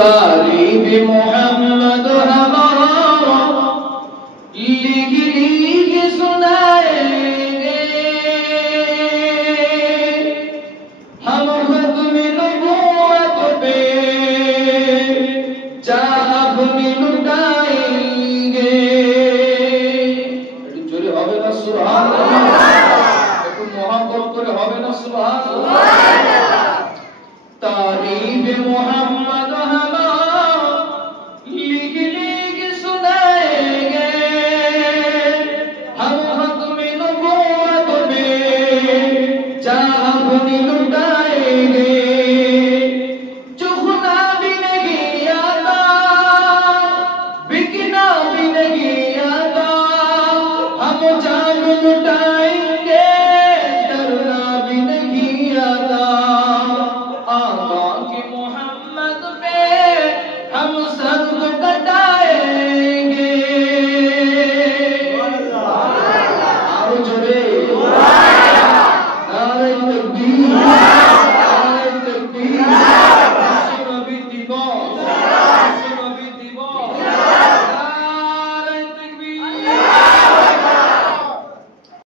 तारीफ मोहम्मद हमारा लिख लिख सुनाएंगे, हम हुक्म नबूवत पे चाह भी लुटाएंगे। একটু জোরে হবে না সুবহানাল্লাহ? একটু মহব্বত করে হবে না সুবহানাল্লাহ? तारीफ मोहम्मद हमारा लिख लिख सुनाएंगे, हम हुक्म नबूवत पे चाह भी लुटाएंगे। जो खुदा भी नहीं आता, बिकना भी नहीं आता, हम जान लुटाएंगे, डरना भी नहीं आता। आका के मोहम्मद पे हम सर को कटाएंगे। और जोरे नारे तकबीर।